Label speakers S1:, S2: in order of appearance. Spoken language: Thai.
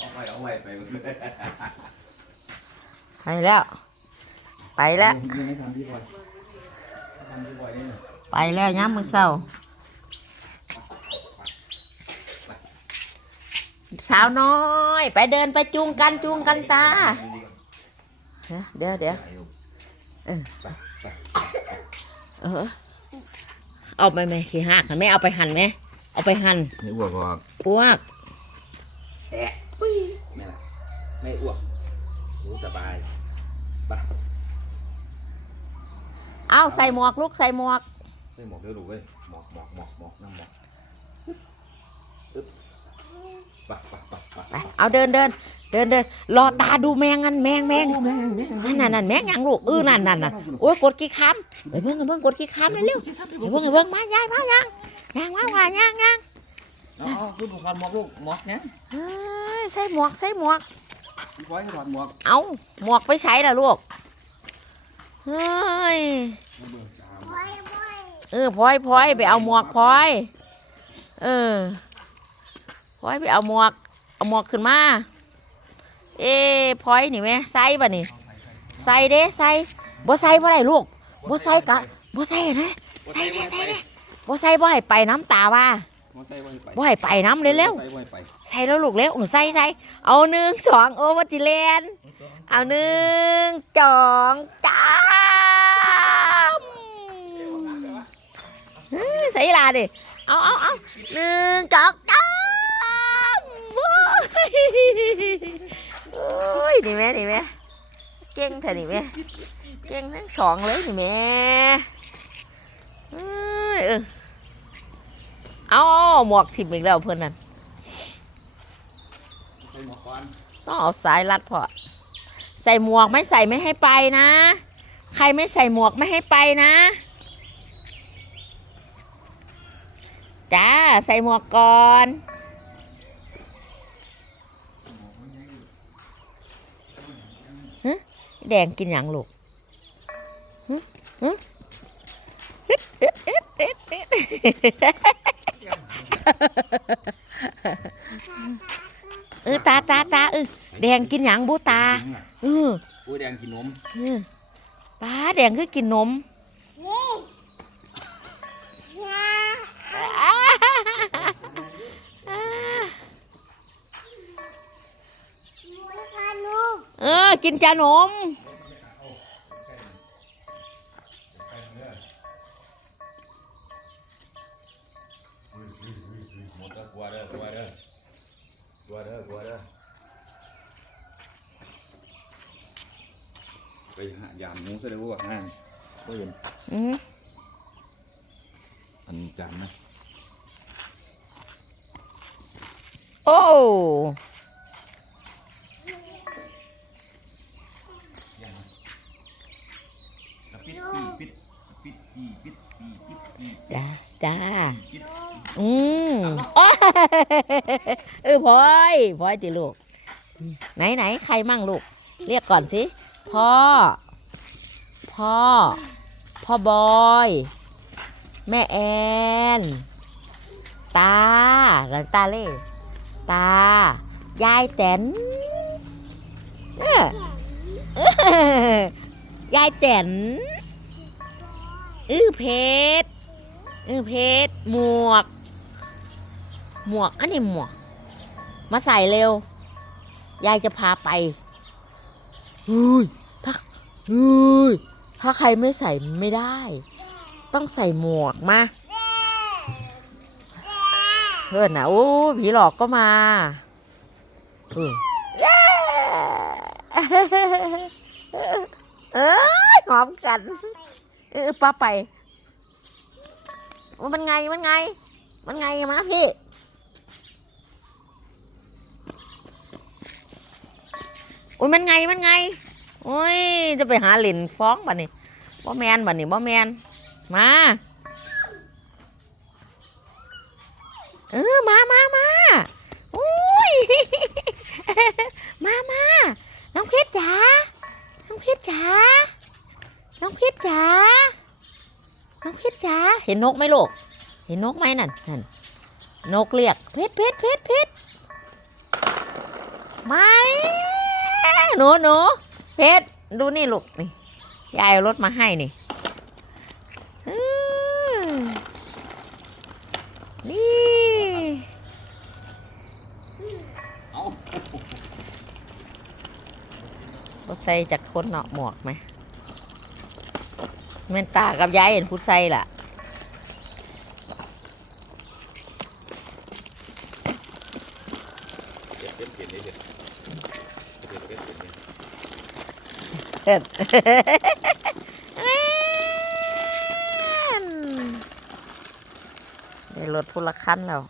S1: เอาไปเอาไว้ไป
S2: ไปแล้ว ไปแล้ว
S1: ยังไม่ทำพี่บอยทำพี่บอยนี่หน่อย
S2: ไปแล้วย้ำมือเศร้าสาวน้อย ไปเดินไปจูงกันจูงกันตา เดี๋ยวเดี๋ยวเดี๋ยวเออเออเอาไปไหมขี้หักไม่เอาไปหั่นไหมเอาไปหั่น
S1: ไม่อ้วกหรอก
S2: พวก
S1: แอะแม่ล่ะ ไม่อ้วกรู้สบายไป
S2: เอาใส่หมวกลูกใส่หมวก
S1: ใส่หมวกเดี๋ยวดูเว้ยหมอกหมอกหมอกหมอกน้ำหมอกอึ๊บไปไปไปไป
S2: ไปเอาเดินเดินเดินเดินรอตาดูแมงกันแมงแมงนั่นนั่นนั่นแมงยังลูกเออนั่นนั่นนั่นโอ้ยกดกี่คำไปเบิ่งไปเบิ่งกดกี่คำเร็วๆไปเบิ่งไปเบิ่งมายายมายังยังมาว่ายังยัง
S1: เอาเอาคุณดูความหมอกลูกหมอกเนี่ย
S2: เฮ้ยใส่หมวกใส่หมวก
S1: พี่บอยถอดหมวก
S2: เอาหมวกไปใช้ละลูก เฮ้ย เออพลอยพลอยไปเอาหมวกพลอย เออพลอยไปเอาหมวก เอาหมวกขึ้นมา เอ้พลอยนี่แม่ใส่บ่นี่ ใส่เด้ใส่บ่ใส่บ่ได้ลูกบ่ใส่กะบ่ใส่นะใส่เด้ใส่เด้บ่ใส่บ่ให้ไปน้ำตาว่า
S1: มอไซค์ไว้ไป
S2: บ่ให้ไปน้ำเร็ว
S1: มอไซค์ไว้ไป
S2: ๆใส่แล้วลูกเร็วหนูใส่ใส่เอาหนึ่งสองโอ้วัจิเลนเอาหนึ่งสองจามเฮ้ยใส่ลาดิเอาเอาเอาหนึ่งสองจามโอ้ยโอ้ยนี่แม่นี่แม่เก่งเถอะนี่แม่เก่งทั้งสองเลยนี่แม่เอ้ยเออ เอาหมวกทิมอีกแล้วเพื่อนนั่นต้องเอาสายรัดพอใส่หมวกไม่ใส่ไม่ให้ไปนะ ใครไม่ใส่หมวกไม่ให้ไปนะจ้าใส่หมวกก่อนฮะแดงกินอย่างลูกฮะฮะอึ๊ เออตาตาตาเออแดงกินอย่างบูตาเออ
S1: อุ้ยแดงกินนม
S2: เออป้าแดงคือกินนมเออกินจานม
S1: หม อกลัวเด้อกลัวเด้อไปหายามหมูซะเลยว่าง่ายก็เห็น
S2: อืม
S1: อันจานนะ
S2: โอ้
S1: ปิดปีปิดปิดปีปิดปีปิดปี
S2: จ้าจ้า
S1: ปิด
S2: อืมอ้าเออพลอยพลอยติลูก ไหนไหนใครมั่งลูก เรียกก่อนสิพ่อ พ่อ พ่อบอย แม่แอน ตาหลังตาเล่ตา ยายแตนเออเออยายแตนอื้อเพชรเออเพชรหมวก หมวก อันนี้หมวก มาใส่เร็ว ยายจะพาไปอุ้ยถ้าอุ้ยถ้าใครไม่ใส่ไม่ได้ ต้องใส่หมวกมาเพื่อนนะโอ้ผีหลอกก็มาเออเอ้ยหอมกันเออป้าไปว่ามันไงมันไง มันไงมาพี่ โอ้ยมันไงมันไง โอ้ยจะไปหาเหรียญฟ้องบ่นี่บ่แมนบ่นี่บ่แมนมาเออมามามาโอ้ยมามาน้องเพชรจ๋าน้องเพชรจ๋าน้องเพชรจ๋าน้องเพชรจ๋าเห็นนกไหมลูกเห็นนกไหมนั่นนั่นนกเรียกเพชรเพชรเพชรเพชรม่ หนูหนูเพชรดูนี่ลูกนี่ยายเอารถมาให้นี่นี่
S1: เอา
S2: ผู้ใส่จากคนเนาะหมวกไหมแม่นตากับยายเห็นผู้ใส่ล่ะ เอิ้นได้รถพูละคันแล้ว